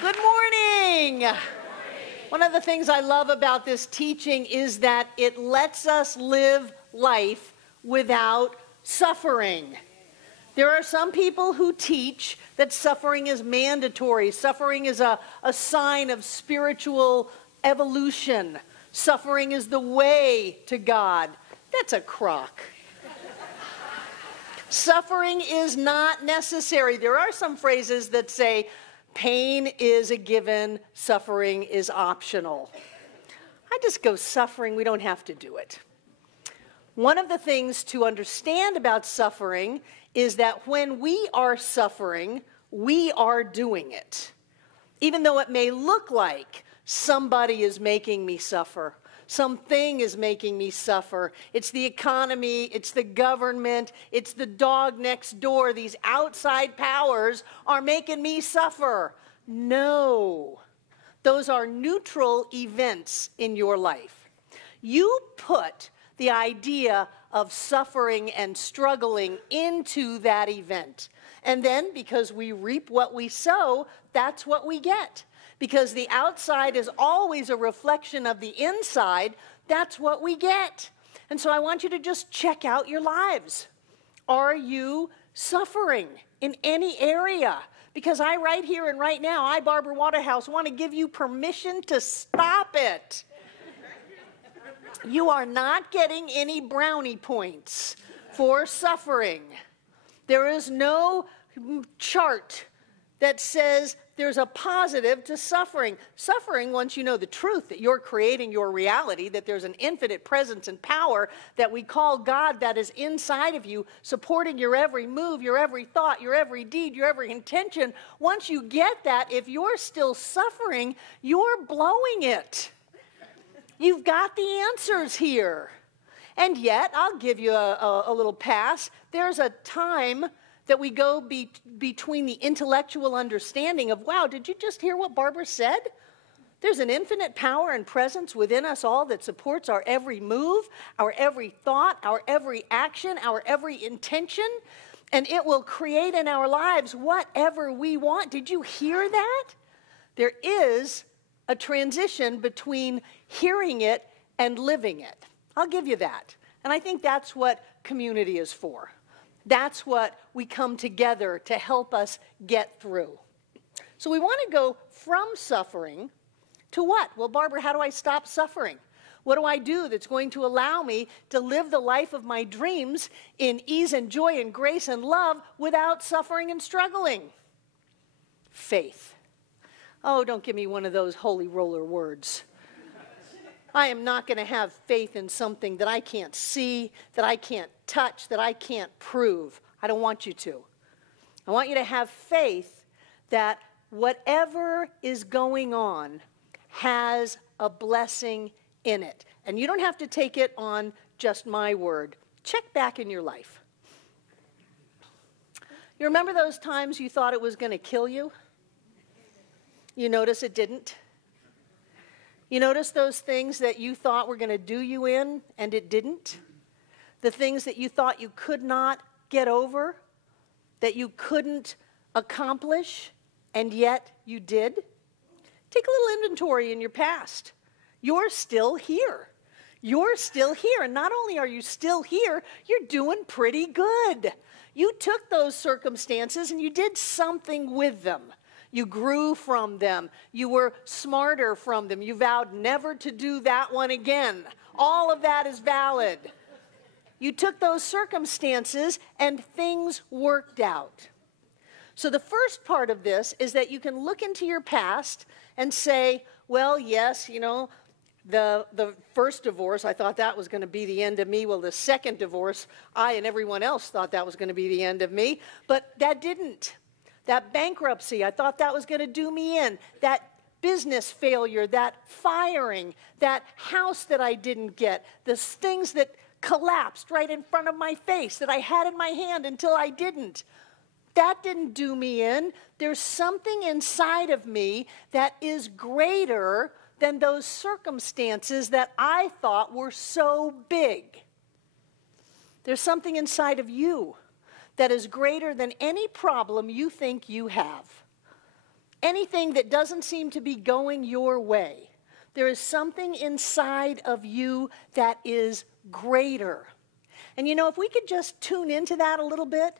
Good morning. One of the things I love about this teaching is that it lets us live life without suffering. There are some people who teach that suffering is mandatory. Suffering is a sign of spiritual evolution. Suffering is the way to God. That's a crock. Suffering is not necessary. There are some phrases that say, pain is a given, suffering is optional. I just go, suffering, we don't have to do it. One of the things to understand about suffering is that when we are suffering, we are doing it. Even though it may look like somebody is making me suffer, something is making me suffer. It's the economy, it's the government, it's the dog next door. These outside powers are making me suffer. No, those are neutral events in your life. You put the idea of suffering and struggling into that event. And then, because we reap what we sow, that's what we get. Because the outside is always a reflection of the inside, that's what we get. And so I want you to just check out your lives. Are you suffering in any area? Because I right here and right now, Barbara Waterhouse, want to give you permission to stop it. You are not getting any brownie points for suffering. There is no chart that says there's a positive to suffering. Suffering, once you know the truth that you're creating your reality, that there's an infinite presence and power that we call God that is inside of you, supporting your every move, your every thought, your every deed, your every intention. Once you get that, if you're still suffering, you're blowing it. You've got the answers here. And yet, I'll give you a little pass. There's a time that we go between the intellectual understanding of, wow, did you just hear what Barbara said? There's an infinite power and presence within us all that supports our every move, our every thought, our every action, our every intention, and it will create in our lives whatever we want. Did you hear that? There is a transition between hearing it and living it. I'll give you that. And I think that's what community is for. That's what we come together to help us get through. So we want to go from suffering to what? Well, Barbara, how do I stop suffering? What do I do that's going to allow me to live the life of my dreams in ease and joy and grace and love without suffering and struggling? Faith. Oh, don't give me one of those holy roller words. I am not going to have faith in something that I can't see, that I can't touch, that I can't prove. I don't want you to. I want you to have faith that whatever is going on has a blessing in it. And you don't have to take it on just my word. Check back in your life. You remember those times you thought it was going to kill you? You notice it didn't? You notice those things that you thought were going to do you in, and it didn't? The things that you thought you could not get over, that you couldn't accomplish, and yet you did? Take a little inventory in your past. You're still here. You're still here. And not only are you still here, you're doing pretty good. You took those circumstances and you did something with them. You grew from them. You were smarter from them. You vowed never to do that one again. All of that is valid. You took those circumstances and things worked out. So the first part of this is that you can look into your past and say, well, yes, you know, the first divorce, I thought that was going to be the end of me. Well, the second divorce, I and everyone else thought that was going to be the end of me. But that didn't. That bankruptcy, I thought that was going to do me in. That business failure, that firing, that house that I didn't get, the things that collapsed right in front of my face that I had in my hand until I didn't. That didn't do me in. There's something inside of me that is greater than those circumstances that I thought were so big. There's something inside of you that is greater than any problem you think you have. anything that doesn't seem to be going your way, there is something inside of you that is greater. And you know, if we could just tune into that a little bit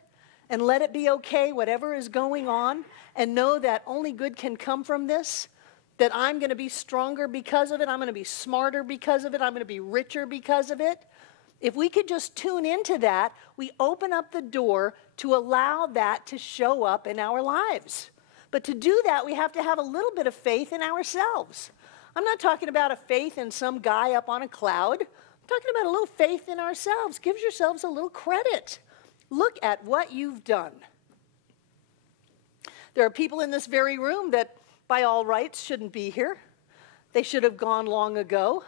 and let it be okay, whatever is going on, and know that only good can come from this, that I'm going to be stronger because of it, I'm going to be smarter because of it, I'm going to be richer because of it. If we could just tune into that, we open up the door to allow that to show up in our lives. But to do that, we have to have a little bit of faith in ourselves. I'm not talking about a faith in some guy up on a cloud. I'm talking about a little faith in ourselves. Give yourselves a little credit. Look at what you've done. There are people in this very room that, by all rights, shouldn't be here. They should have gone long ago.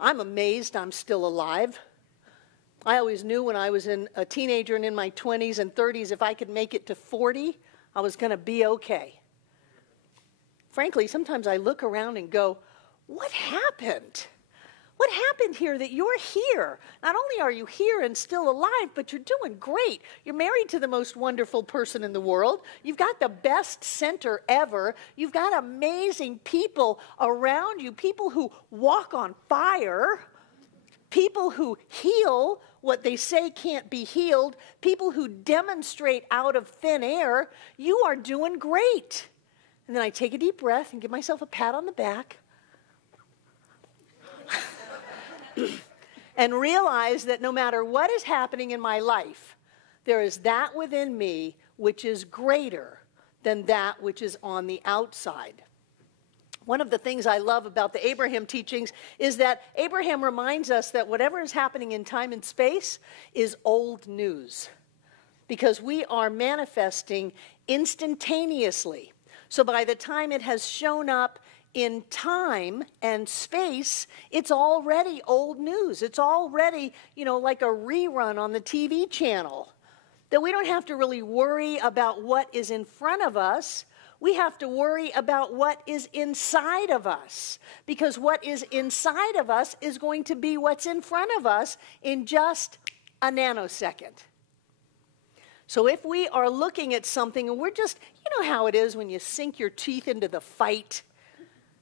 I'm amazed I'm still alive. I always knew when I was a teenager and in my 20s and 30s, if I could make it to 40, I was going to be okay. Frankly, sometimes I look around and go, what happened? What happened here that you're here? Not only are you here and still alive, but you're doing great. You're married to the most wonderful person in the world. You've got the best center ever. You've got amazing people around you, people who walk on fire, people who heal what they say can't be healed, people who demonstrate out of thin air. You are doing great. And then I take a deep breath and give myself a pat on the back and realize that no matter what is happening in my life, there is that within me which is greater than that which is on the outside. One of the things I love about the Abraham teachings is that Abraham reminds us that whatever is happening in time and space is old news, because we are manifesting instantaneously. So by the time it has shown up in time and space, it's already old news. It's already, like a rerun on the TV channel. That we don't have to really worry about what is in front of us. We have to worry about what is inside of us. Because what is inside of us is going to be what's in front of us in just a nanosecond. So if we are looking at something and we're just, you know how it is when you sink your teeth into the fight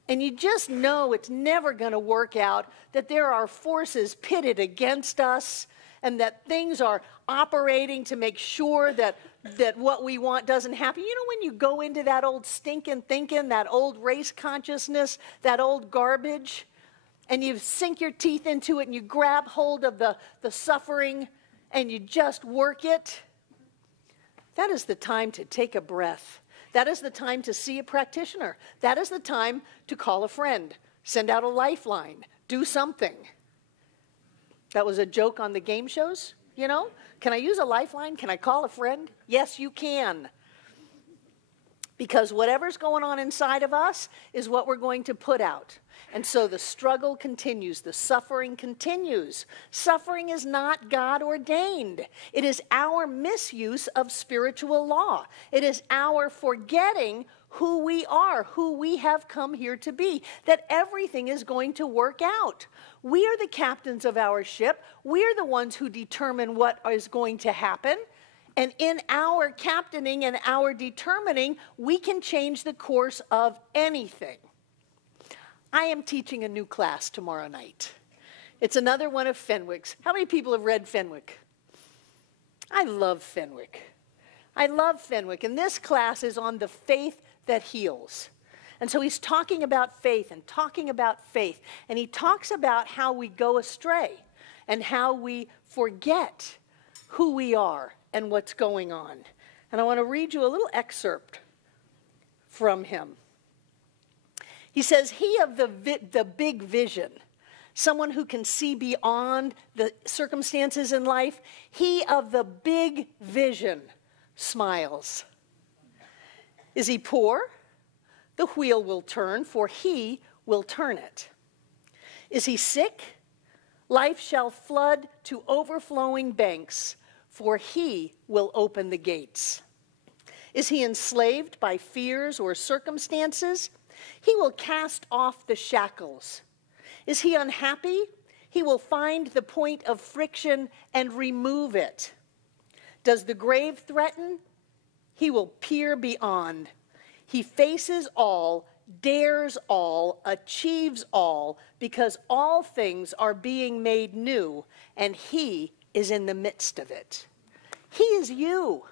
and you just know it's never going to work out, that there are forces pitted against us and that things are operating to make sure that what we want doesn't happen. You know, when you go into that old stinking thinking, that old race consciousness, that old garbage, and you sink your teeth into it and you grab hold of the suffering and you just work it, that is the time to take a breath. That is the time to see a practitioner. That is the time to call a friend, send out a lifeline, do something. That was a joke on the game shows, Can I use a lifeline? Can I call a friend? Yes, you can. Because whatever's going on inside of us is what we're going to put out. And so the struggle continues, the suffering continues. Suffering is not God ordained. It is our misuse of spiritual law. It is our forgetting who we are, who we have come here to be, that everything is going to work out. We are the captains of our ship. We are the ones who determine what is going to happen. And in our captaining and our determining, we can change the course of anything. I am teaching a new class tomorrow night. It's another one of Fenwick's. How many people have read Fenwick? I love Fenwick. I love Fenwick. And this class is on the faith that heals. And so he's talking about faith and talking about faith. And he talks about how we go astray and how we forget who we are and what's going on. And I want to read you a little excerpt from him. He says, he of the big vision, someone who can see beyond the circumstances in life, he of the big vision smiles. Is he poor? The wheel will turn, for he will turn it. Is he sick? Life shall flood to overflowing banks, for he will open the gates. Is he enslaved by fears or circumstances? He will cast off the shackles. Is he unhappy? He will find the point of friction and remove it. Does the grave threaten? He will peer beyond. He faces all, dares all, achieves all, because all things are being made new, and he is in the midst of it. He is you.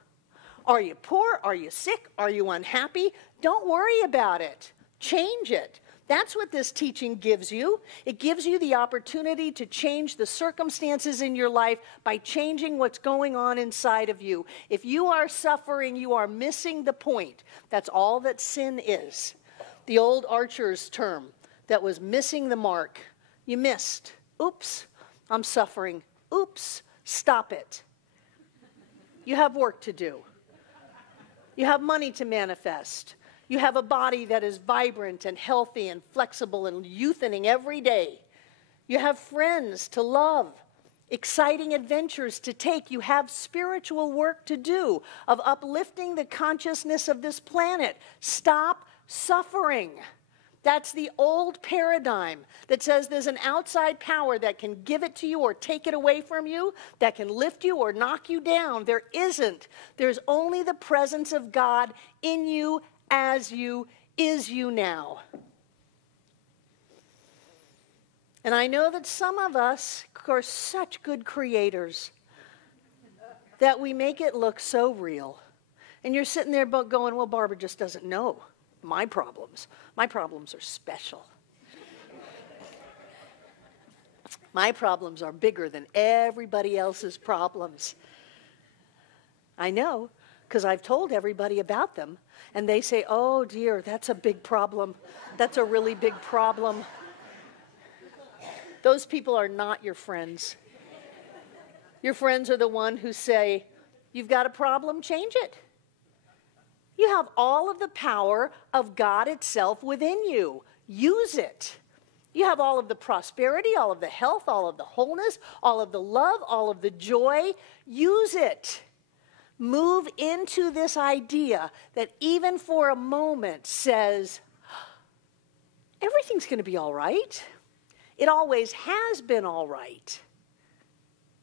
Are you poor? Are you sick? Are you unhappy? Don't worry about it. Change it. That's what this teaching gives you. It gives you the opportunity to change the circumstances in your life by changing what's going on inside of you. If you are suffering, you are missing the point. That's all that sin is. The old archer's term that was missing the mark. You missed. Oops, I'm suffering. Oops, stop it. You have work to do. You have money to manifest. You have a body that is vibrant and healthy and flexible and youthening every day. You have friends to love, exciting adventures to take. You have spiritual work to do of uplifting the consciousness of this planet. Stop suffering. That's the old paradigm that says there's an outside power that can give it to you or take it away from you, that can lift you or knock you down. There isn't. There's only the presence of God in you, as you, is you now. And I know that some of us are such good creators that we make it look so real. And you're sitting there going, well, Barbara just doesn't know my problems. My problems are special. My problems are bigger than everybody else's problems. I know, because I've told everybody about them. And they say, oh dear, that's a big problem. That's a really big problem. Those people are not your friends. Your friends are the one who say, you've got a problem, change it. You have all of the power of God itself within you. Use it. You have all of the prosperity, all of the health, all of the wholeness, all of the love, all of the joy. Use it. Move into this idea that even for a moment says, everything's going to be all right. It always has been all right.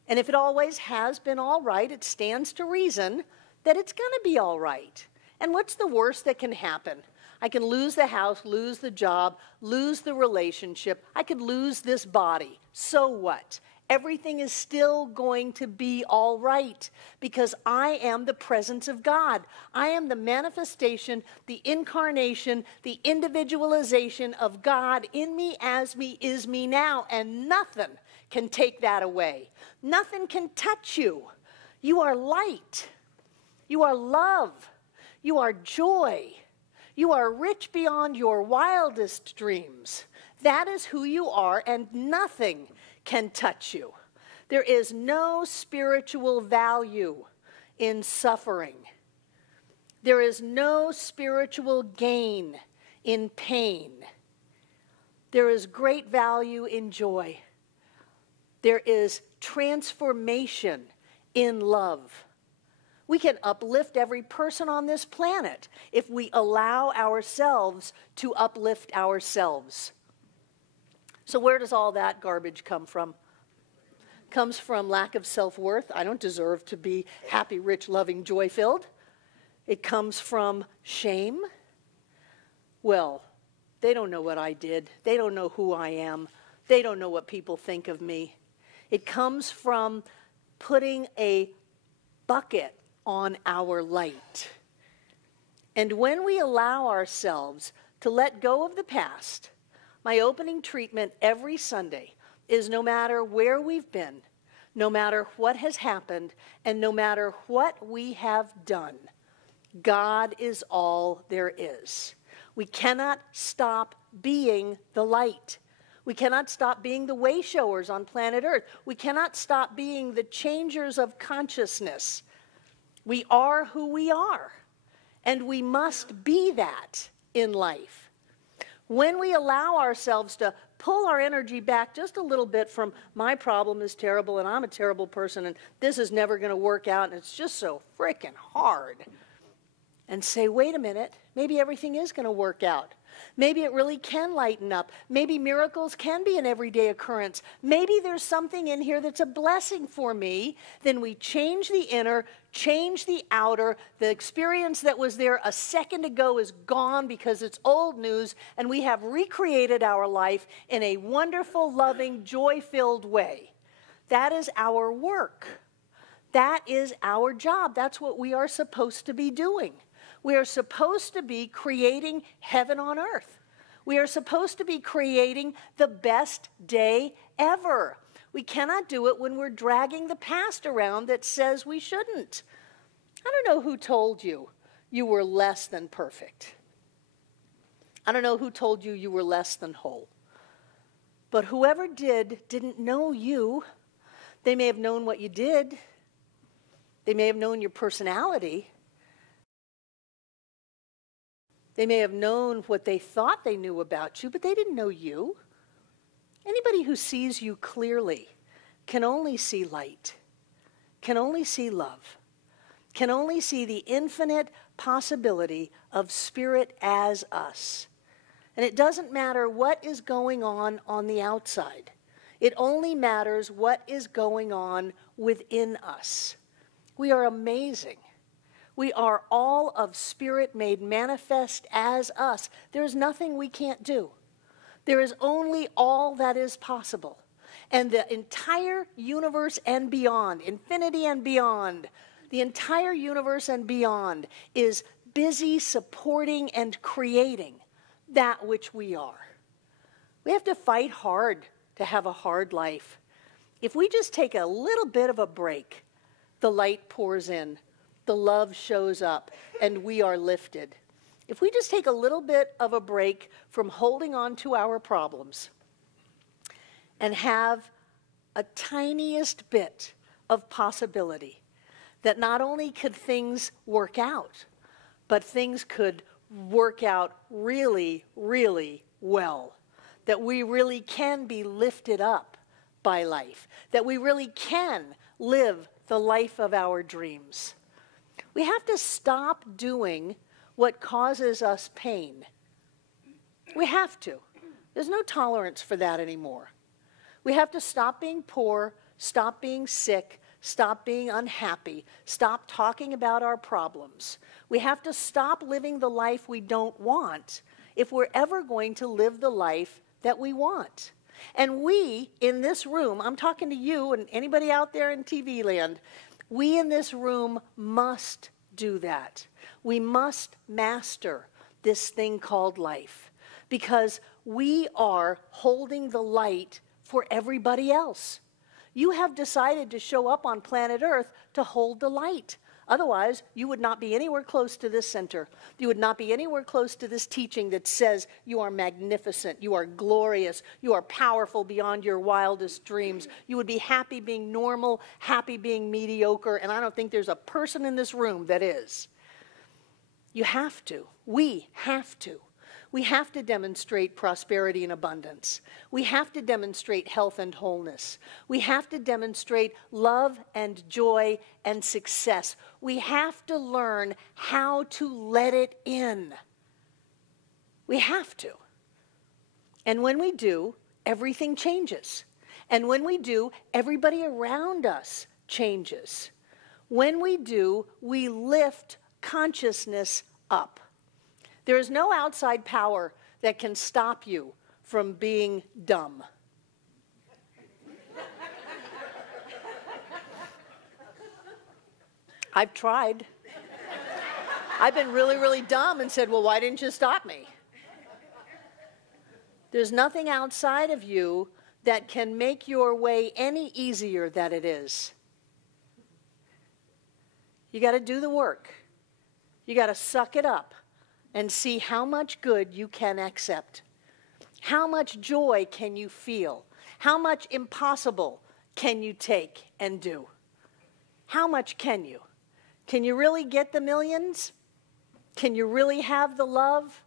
And if it always has been all right, it stands to reason that it's going to be all right. And what's the worst that can happen? I can lose the house, lose the job, lose the relationship. I could lose this body. So what? Everything is still going to be all right because I am the presence of God. I am the manifestation, the incarnation, the individualization of God in me, as me, is me now, and nothing can take that away. Nothing can touch you. You are light. You are love. You are joy. You are rich beyond your wildest dreams. That is who you are, and nothing can touch you. There is no spiritual value in suffering. There is no spiritual gain in pain. There is great value in joy. There is transformation in love. We can uplift every person on this planet if we allow ourselves to uplift ourselves. So where does all that garbage come from? Comes from lack of self-worth. I don't deserve to be happy, rich, loving, joy-filled. It comes from shame. Well, they don't know what I did. They don't know who I am. They don't know what people think of me. It comes from putting a bucket on our light. And when we allow ourselves to let go of the past, my opening treatment every Sunday is no matter where we've been, no matter what has happened, and no matter what we have done, God is all there is. We cannot stop being the light. We cannot stop being the way showers on planet Earth. We cannot stop being the changers of consciousness. We are who we are, and we must be that in life. When we allow ourselves to pull our energy back just a little bit from my problem is terrible and I'm a terrible person and this is never going to work out and it's just so freaking hard, and say, wait a minute, maybe everything is going to work out. Maybe it really can lighten up. Maybe miracles can be an everyday occurrence. Maybe there's something in here that's a blessing for me. Then we change the inner, change the outer. The experience that was there a second ago is gone because it's old news, and we have recreated our life in a wonderful, loving, joy-filled way. That is our work. That is our job. That's what we are supposed to be doing. We are supposed to be creating heaven on earth. We are supposed to be creating the best day ever. We cannot do it when we're dragging the past around that says we shouldn't. I don't know who told you you were less than perfect. I don't know who told you you were less than whole. But whoever didn't know you. They may have known what you did. They may have known your personality. They may have known what they thought they knew about you, but they didn't know you. Anybody who sees you clearly can only see light, can only see love, can only see the infinite possibility of spirit as us. And it doesn't matter what is going on the outside. It only matters what is going on within us. We are amazing. We are all of spirit made manifest as us. There is nothing we can't do. There is only all that is possible. And the entire universe and beyond, infinity and beyond, the entire universe and beyond is busy supporting and creating that which we are. We have to fight hard to have a hard life. If we just take a little bit of a break, the light pours in. The love shows up, and we are lifted. If we just take a little bit of a break from holding on to our problems and have a tiniest bit of possibility that not only could things work out, but things could work out really, really well, that we really can be lifted up by life, that we really can live the life of our dreams. We have to stop doing what causes us pain. We have to. There's no tolerance for that anymore. We have to stop being poor, stop being sick, stop being unhappy, stop talking about our problems. We have to stop living the life we don't want if we're ever going to live the life that we want. And we in this room, I'm talking to you and anybody out there in TV land, we in this room must do that. We must master this thing called life because we are holding the light for everybody else. You have decided to show up on planet Earth to hold the light. Otherwise, you would not be anywhere close to this center. You would not be anywhere close to this teaching that says you are magnificent, you are glorious, you are powerful beyond your wildest dreams. You would be happy being normal, happy being mediocre, and I don't think there's a person in this room that is. You have to. We have to. We have to demonstrate prosperity and abundance. We have to demonstrate health and wholeness. We have to demonstrate love and joy and success. We have to learn how to let it in. We have to. And when we do, everything changes. And when we do, everybody around us changes. When we do, we lift consciousness up. There is no outside power that can stop you from being dumb. I've tried. I've been really, really dumb and said, well, why didn't you stop me? There's nothing outside of you that can make your way any easier than it is. You got to do the work. You got to suck it up and see how much good you can accept. How much joy can you feel? How much impossible can you take and do? How much can you? Can you really get the millions? Can you really have the love?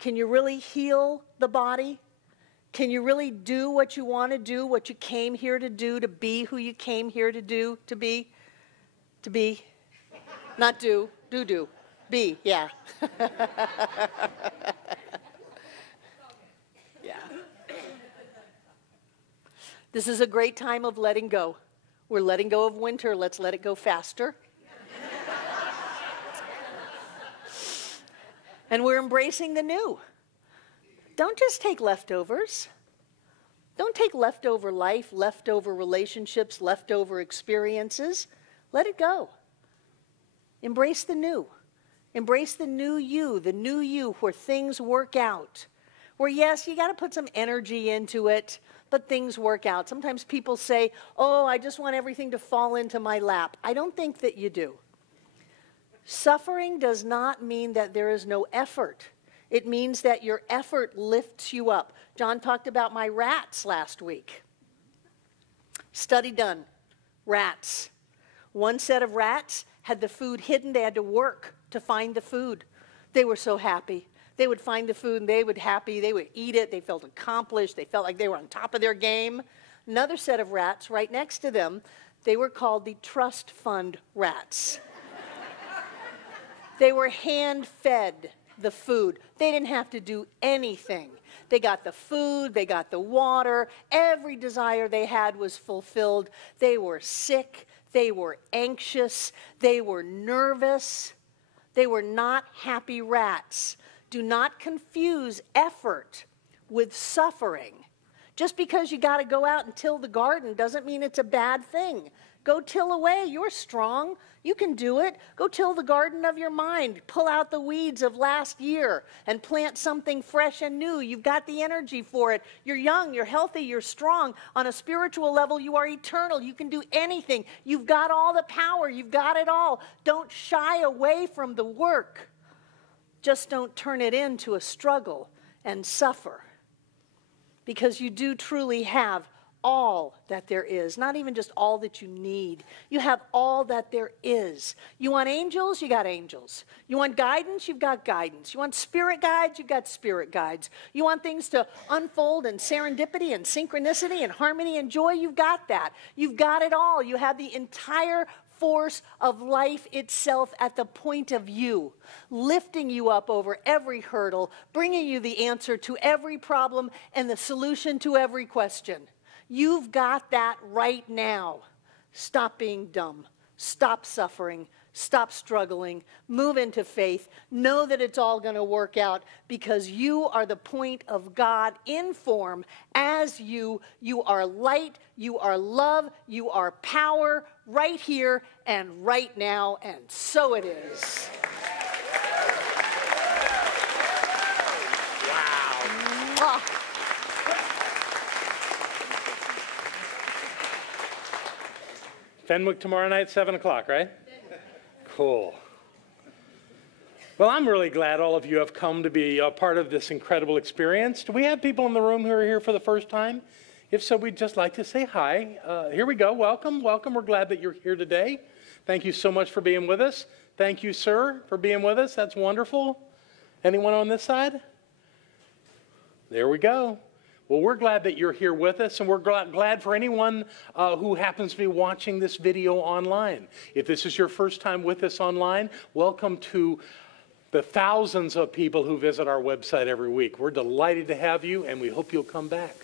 Can you really heal the body? Can you really do what you want to do, what you came here to do, to be who you came here to do, to be? To be. Not do, do. B, yeah. Yeah. This is a great time of letting go. We're letting go of winter. Let's let it go faster. And we're embracing the new. Don't just take leftovers. Don't take leftover life, leftover relationships, leftover experiences. Let it go. Embrace the new. Embrace the new you where things work out. Where, yes, you got to put some energy into it, but things work out. Sometimes people say, oh, I just want everything to fall into my lap. I don't think that you do. Suffering does not mean that there is no effort. It means that your effort lifts you up. John talked about my rats last week. Study done. Rats. One set of rats had the food hidden. They had to work to find the food. They were so happy. They would find the food and they would eat it. They felt accomplished. They felt like they were on top of their game. Another set of rats right next to them, they were called the trust fund rats. They were hand-fed the food. They didn't have to do anything. They got the food, they got the water, every desire they had was fulfilled. They were sick, they were anxious, they were nervous. They were not happy rats. Do not confuse effort with suffering. Just because you got to go out and till the garden doesn't mean it's a bad thing. Go till away. You're strong. You can do it. Go till the garden of your mind. Pull out the weeds of last year and plant something fresh and new. You've got the energy for it. You're young. You're healthy. You're strong. On a spiritual level, you are eternal. You can do anything. You've got all the power. You've got it all. Don't shy away from the work. Just don't turn it into a struggle and suffer. Because you do truly have all that there is, not even just all that you need. You have all that there is. You want angels? You got angels. You want guidance? You've got guidance. You want spirit guides? You've got spirit guides. You want things to unfold in serendipity and synchronicity and harmony and joy? You've got that. You've got it all. You have the entire force of life itself at the point of view, lifting you up over every hurdle, bringing you the answer to every problem and the solution to every question. You've got that right now. Stop being dumb. Stop suffering. Stop struggling. Move into faith. Know that it's all going to work out because you are the point of God in form as you. You are light. You are love. You are power right here and right now. And so it is. Wow. Mwah. Fenwick tomorrow night, 7 o'clock, right? Cool. Well, I'm really glad all of you have come to be a part of this incredible experience. Do we have people in the room who are here for the first time? If so, we'd just like to say hi. Here we go. Welcome, welcome. We're glad that you're here today. Thank you so much for being with us. Thank you, sir, for being with us. That's wonderful. Anyone on this side? There we go. Well, we're glad that you're here with us, and we're glad for anyone who happens to be watching this video online. If this is your first time with us online, welcome to the thousands of people who visit our website every week. We're delighted to have you, and we hope you'll come back.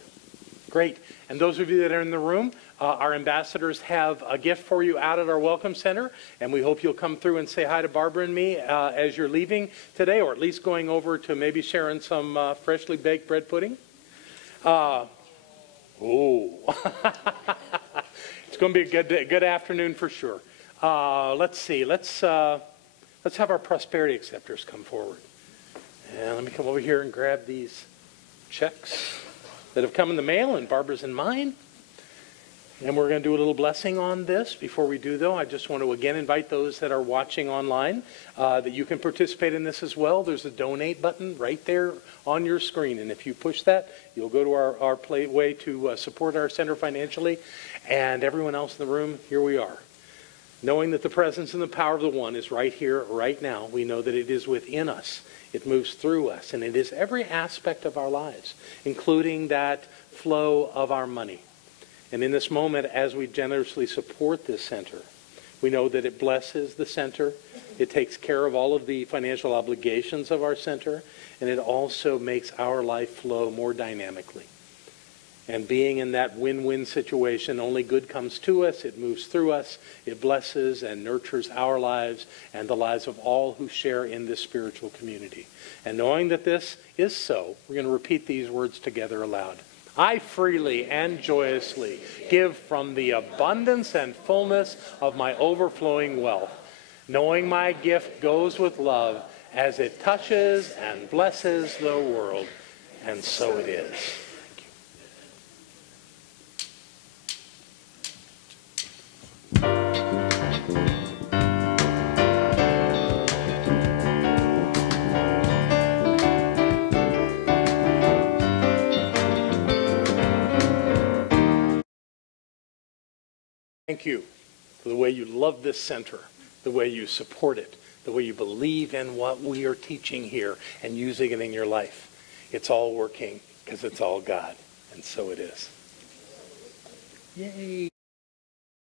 Great. And those of you that are in the room, our ambassadors have a gift for you out at our Welcome Center, and we hope you'll come through and say hi to Barbara and me as you're leaving today, or at least going over to maybe sharing some freshly baked bread pudding. It's going to be a good afternoon for sure. Let's see. Let's have our prosperity acceptors come forward. And let me come over here and grab these checks that have come in the mail, and Barbara's in mine. And we're going to do a little blessing on this. Before we do, though, I just want to again invite those that are watching online that you can participate in this as well. There's a donate button right there on your screen. And if you push that, you'll go to our way to support our center financially. And everyone else in the room, here we are. Knowing that the presence and the power of the One is right here, right now, we know that it is within us. It moves through us. And it is every aspect of our lives, including that flow of our money. And in this moment, as we generously support this center, we know that it blesses the center, It takes care of all of the financial obligations of our center, and it also makes our life flow more dynamically. And being in that win-win situation, only good comes to us, it moves through us, it blesses and nurtures our lives and the lives of all who share in this spiritual community. And knowing that this is so, we're going to repeat these words together aloud. I freely and joyously give from the abundance and fullness of my overflowing wealth, knowing my gift goes with love as it touches and blesses the world. And so it is. Thank you for the way you love this center, the way you support it, the way you believe in what we are teaching here and using it in your life. It's all working because it's all God, and so it is. Yay.